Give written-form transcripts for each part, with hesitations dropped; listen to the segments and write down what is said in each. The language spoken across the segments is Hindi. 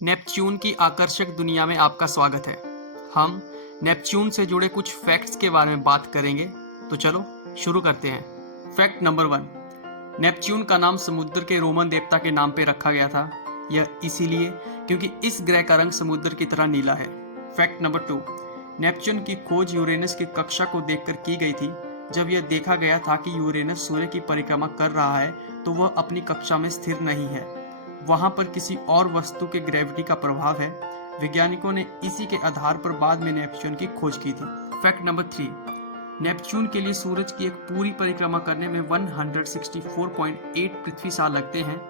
नेपच्यून की आकर्षक दुनिया में आपका स्वागत है। हम नेपच्यून से जुड़े कुछ फैक्ट्स के बारे में बात करेंगे, तो चलो शुरू करते हैं। फैक्ट नंबर 1, नेपच्यून का नाम समुद्र के रोमन देवता के नाम पे रखा गया था। यह इसीलिए क्योंकि इस ग्रह का रंग समुद्र की तरह नीला है। फैक्ट नंबर 2, नेपच्यून की खोज यूरेनस की कक्षा को देखकर की गई थी। जब यह देखा गया था कि यूरेनस सूर्य की परिक्रमा कर रहा है तो वह अपनी कक्षा में स्थिर नहीं है, वहां पर किसी और वस्तु के ग्रेविटी का प्रभाव है। वैज्ञानिकों ने इसी के आधार पर बाद में नेपच्यून की खोज की थी। फैक्ट नंबर 3, नेपच्यून के लिए सूरज की एक पूरी परिक्रमा करने में 164.8 पृथ्वी साल लगते हैं।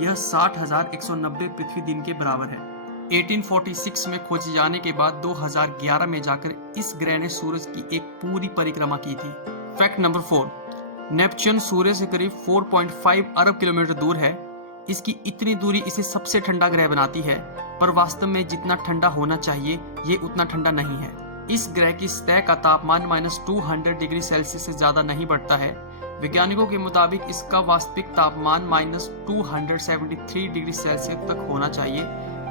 यह 60,190 पृथ्वी दिन के बराबर है। 1846 में खोजे जाने के बाद 2011 में जाकर इस ग्रह ने सूरज की एक पूरी परिक्रमा की थी। फैक्ट नंबर 4, नेपच्यून सूर्य से करीब 4.5 अरब किलोमीटर दूर है। इसकी इतनी दूरी इसे सबसे ठंडा ग्रह बनाती है, पर वास्तव में जितना ठंडा होना चाहिए ये उतना ठंडा नहीं है। इस ग्रह की सतह का तापमान -200 डिग्री सेल्सियस से ज्यादा नहीं बढ़ता है। वैज्ञानिकों के मुताबिक इसका वास्तविक तापमान -273 डिग्री सेल्सियस तक होना चाहिए,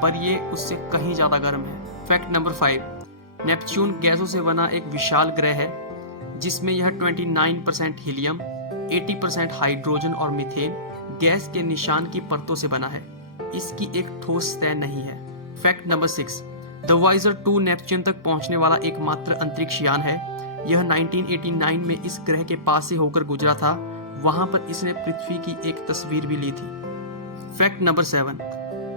पर ये उससे कहीं ज्यादा गर्म है। फैक्ट नंबर 5, नेपच्यून गैसों से बना एक विशाल ग्रह है, जिसमें यह 29% हीलियम, 80% हाइड्रोजन और मीथेन गैस के निशान की परतों से बना है। इसकी एक ठोस सतह नहीं है। Fact number 6, the Voyager 2 Neptune तक पहुंचने वाला एकमात्र अंतरिक्ष यान है। यह 1989 में इस ग्रह के पास से होकर गुजरा था। वहां पर इसने पृथ्वी की एक तस्वीर भी ली थी। फैक्ट नंबर 7,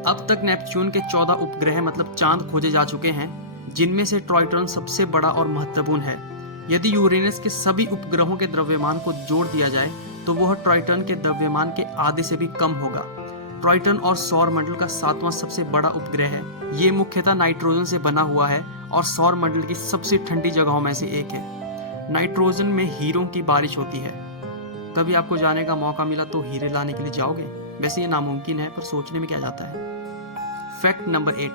अब तक नेपच्यून के 14 उपग्रह मतलब चांद खोजे जा चुके हैं, जिनमें से ट्राइटन सबसे बड़ा और महत्वपूर्ण है। यदि यूरेनस के सभी उपग्रहों के द्रव्यमान को जोड़ दिया जाए तो वह ट्राइटन के द्रव्यमान के आधे से भी कम होगा। ट्राइटन और सौर मंडल का 7वां सबसे बड़ा उपग्रह है। ये मुख्यतः नाइट्रोजन से बना हुआ है और सौर मंडल की सबसे ठंडी जगहों में से एक है। नाइट्रोजन में हीरों की बारिश होती है। कभी आपको जाने का मौका मिला तो हीरे लाने के लिए जाओगे? वैसे ये नामुमकिन है, पर सोचने में क्या जाता है। फैक्ट नंबर 8,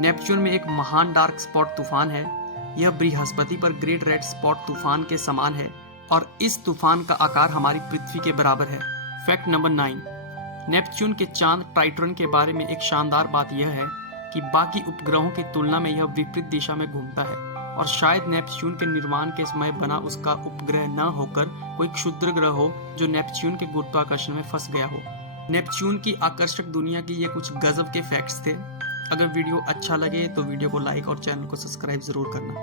नेपच्यून में एक महान डार्क स्पॉट तूफान है। यह बृहस्पति पर ग्रेट रेड स्पॉट तूफान के समान है और इस तूफान का आकार हमारी पृथ्वी के बराबर है। फैक्ट नंबर 9, नेपच्यून के चांद टाइटन के बारे में एक शानदार बात यह है कि बाकी उपग्रहों की तुलना में यह विपरीत दिशा में घूमता है और शायद नेपच्यून के निर्माण के समय बना उसका उपग्रह न होकर कोई क्षुद्र ग्रह हो जो नेपच्यून के गुरुत्वाकर्षण में फंस गया हो। नेपच्यून की आकर्षक दुनिया की ये कुछ गजब के फैक्ट्स थे। अगर वीडियो अच्छा लगे तो वीडियो को लाइक और चैनल को सब्सक्राइब जरूर करना।